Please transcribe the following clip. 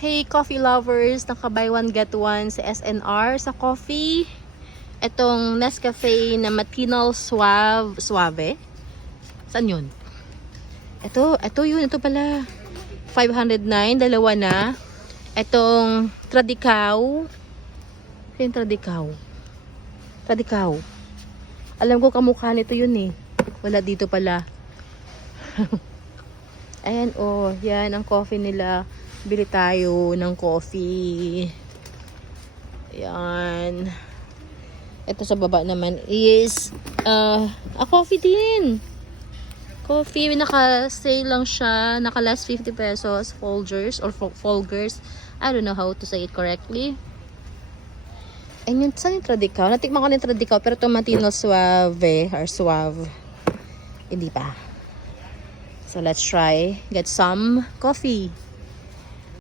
Hey coffee lovers, naka buy one get one sa SNR sa coffee. Itong Nescafe na Matinal Suave. Saan yun? Ito yun, ito pala. 509, dalawa na. Itong Tradicao. Yung Tradicao. Alam ko kamukha nito yun eh. Wala dito pala. Ayan oh, yan ang coffee nila. Bili tayo ng coffee. Ayan. Ito sa baba naman is a coffee din. Coffee, naka-sale lang siya. Naka-last 50 pesos. Folgers or Folgers. I don't know how to say it correctly. And yun, saan yung Tradicao? Natikman ko na yung Tradicao pero Tomatino Suave or Suave. Hindi pa. So let's try. Get some coffee.